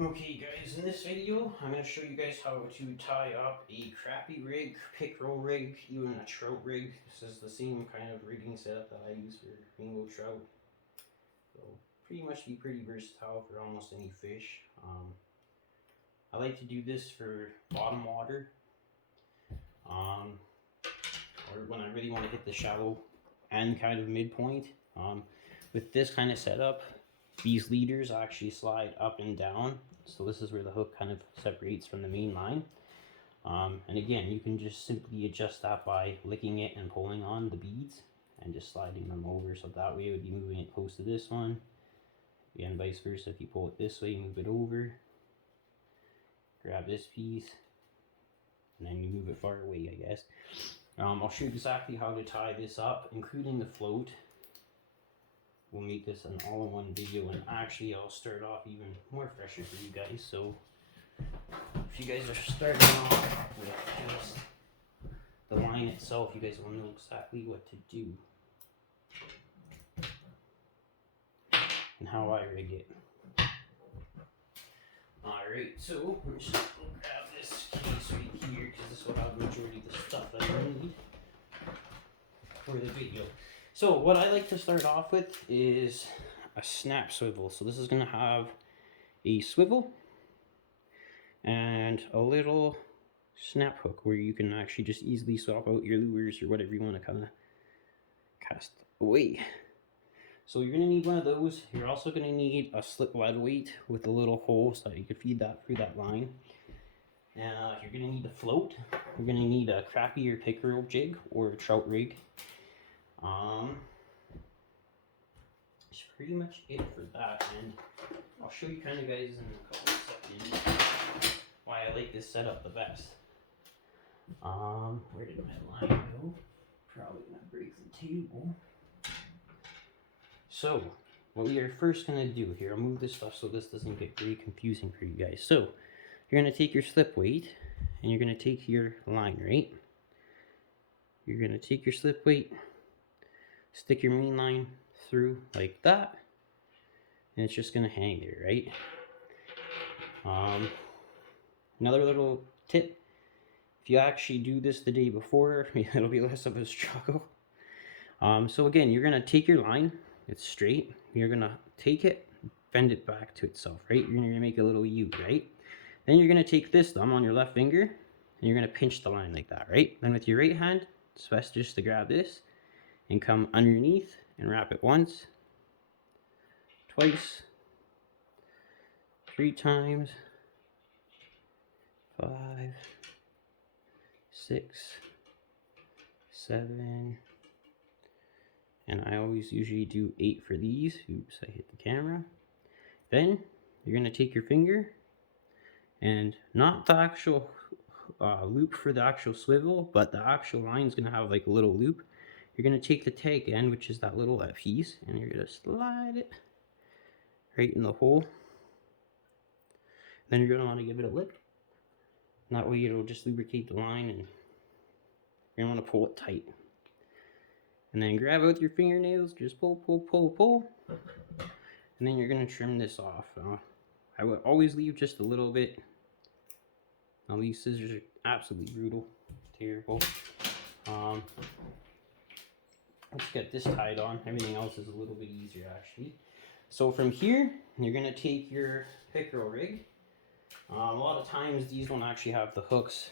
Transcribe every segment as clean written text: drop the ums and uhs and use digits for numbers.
Okay guys, in this video, I'm going to show you guys how to tie up a crappie rig, pickerel rig, even a trout rig. This is the same kind of rigging setup that I use for rainbow trout. So pretty much be pretty versatile for almost any fish. I like to do this for bottom water, or when I really want to hit the shallow and kind of midpoint. With this kind of setup, these leaders actually slide up and down. So this is where the hook kind of separates from the main line. And again, you can just simply adjust that by licking it and pulling on the beads and just sliding them over. So that way it would be moving it close to this one. And vice versa, if you pull it this way, move it over. Grab this piece. And then you move it far away, I guess. I'll show you exactly how to tie this up, including the float. We'll make this an all-in-one video, and actually I'll start off even more fresher for you guys. So if you guys are starting off with just the line itself, you guys will know exactly what to do and how I rig it. Alright, so I'm just going to grab this case right here because this will have the majority of the stuff that I need for the video. So what I like to start off with is a snap swivel. So this is going to have a swivel and a little snap hook where you can actually just easily swap out your lures or whatever you want to kind of cast away. So you're going to need one of those. You're also going to need a slip lead weight with a little hole so that you can feed that through that line. You're going to need a float. You're going to need a crappie or pickerel jig or a trout rig. That's pretty much it for that, and I'll show you kind of guys in a couple of seconds why I like this setup the best. Where did my line go? Probably gonna break the table. So what we are first gonna do here, I'll move this stuff so this doesn't get very confusing for you guys. So you're gonna take your slip weight and you're gonna take your line, right? You're gonna take your slip weight, stick your main line through like that, and it's just gonna hang there, right? Another little tip, if you actually do this the day before, it'll be less of a struggle. So again, you're gonna take your line, it's straight, you're gonna take it, bend it back to itself, right? You're gonna make a little U, right? Then you're gonna take this thumb on your left finger and you're gonna pinch the line like that, right? Then with your right hand, it's best just to grab this and come underneath and wrap it once, twice, 3 times, 5, 6, 7, and I always usually do 8 for these. Oops, I hit the camera. Then you're going to take your finger and not the actual loop for the actual swivel, but the actual line is going to have like a little loop. You're going to take the tag end, which is that little piece, and you're going to slide it right in the hole. Then you're going to want to give it a lick. And that way it'll just lubricate the line, and you're going to want to pull it tight. And then grab out your fingernails, just pull, pull, pull, pull. And then you're going to trim this off. I would always leave just a little bit. Now these scissors are absolutely brutal, terrible. Let's get this tied on. Everything else is a little bit easier actually. So from here, you're going to take your pickerel rig. A lot of times these don't actually have the hooks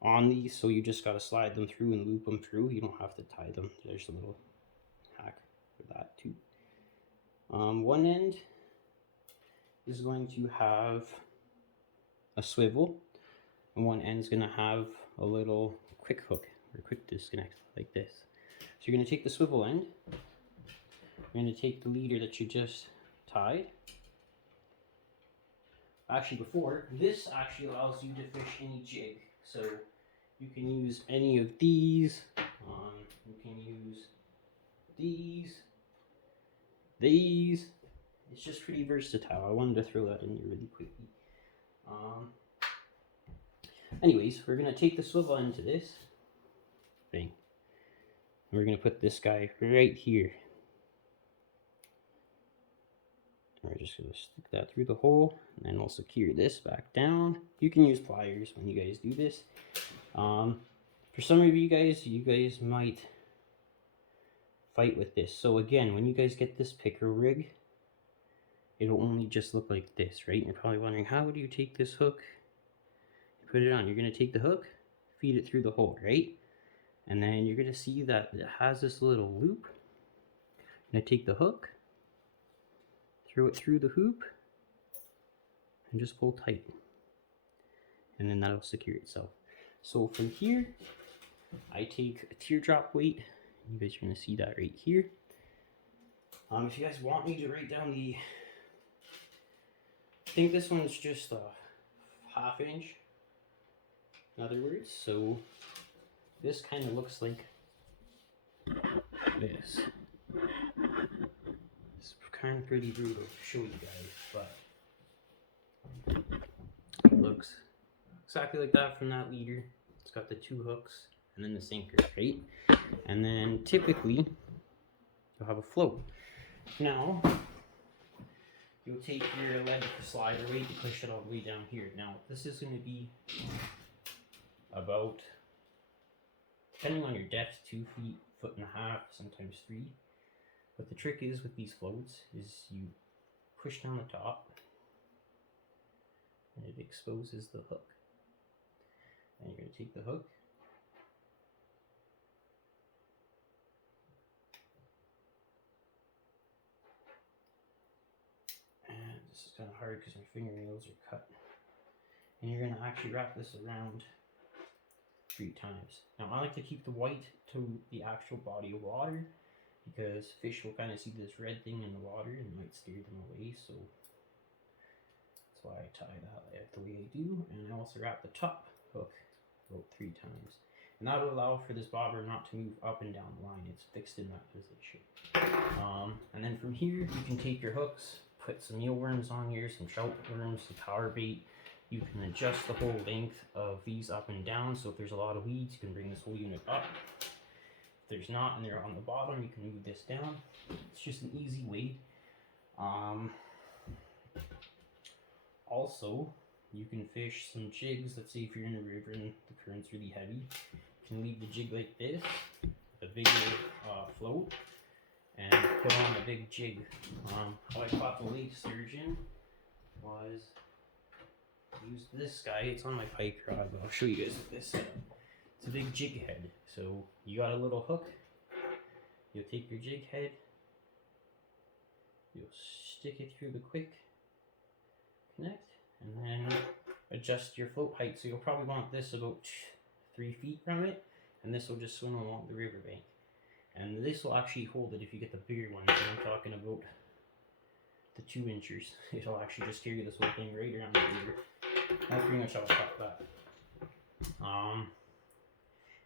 on these, so you just got to slide them through and loop them through. You don't have to tie them. There's a little hack for that too. One end is going to have a swivel, and one end is going to have a little quick hook or quick disconnect like this. So you're going to take the swivel end, you're going to take the leader that you just tied. Actually, before, this actually allows you to fish any jig. So you can use any of these. You can use these. It's just pretty versatile. I wanted to throw that in here really quickly. Anyways, we're going to take the swivel into this thing. And we're going to put this guy right here. We're just going to stick that through the hole, and then we'll secure this back down. You can use pliers when you guys do this. For some of you guys might fight with this. So again, when you guys get this picker rig, it'll only just look like this, right? And you're probably wondering, how do you take this hook and put it on? You're going to take the hook, feed it through the hole, right? And then you're going to see that it has this little loop. You're going to take the hook, throw it through the hoop, and just pull tight. And then that'll secure itself. So from here, I take a teardrop weight. You guys are going to see that right here. If you guys want me to write down I think this one's just a 1/2 inch, in other words. So this kind of looks like this. It's kind of pretty brutal to show you guys, but it looks exactly like that from that leader. It's got the 2 hooks and then the sinker, right? And then typically you'll have a float. Now you'll take your lead slider weight and push it all the way down here. Now this is going to be about, depending on your depth, 2 feet, 1.5 feet, sometimes 3. But the trick is with these floats is you push down the top and it exposes the hook. And you're going to take the hook, and this is kind of hard because my fingernails are cut. And you're going to actually wrap this around 3 times. Now I like to keep the white to the actual body of water because fish will kind of see this red thing in the water and might steer them away. So that's why I tie that the way I do. And I also wrap the top hook about 3 times. And that will allow for this bobber not to move up and down the line. It's fixed in that position. And then from here, you can take your hooks, put some mealworms on here, some trout worms, some power bait. You can adjust the whole length of these up and down. So if there's a lot of weeds, you can bring this whole unit up. If there's not and they're on the bottom, you can move this down. It's just an easy way. Also, you can fish some jigs. Let's say if you're in a river and the current's really heavy, you can leave the jig like this, with a bigger float, and put on a big jig. How I caught the lake sturgeon was use this guy. It's on my pike rod, but I'll show you guys this. It's a big jig head. So you got a little hook. You'll take your jig head. You'll stick it through the quick connect, and then adjust your float height. So you'll probably want this about 3 feet from it, and this will just swim along the riverbank. And this will actually hold it if you get the bigger one. So I'm talking about the 2 inchers. It'll actually just carry this whole thing right around the river. That's pretty much how I caught that.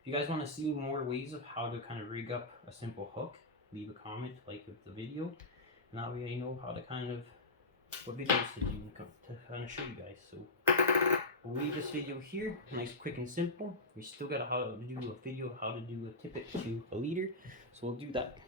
If you guys want to see more ways of how to kind of rig up a simple hook, leave a comment, like the video, and that way I know how to kind of, what videos to do to kind of show you guys. So we'll leave this video here, nice, quick, and simple. We still got to do a video of how to do a tippet to a leader, so we'll do that.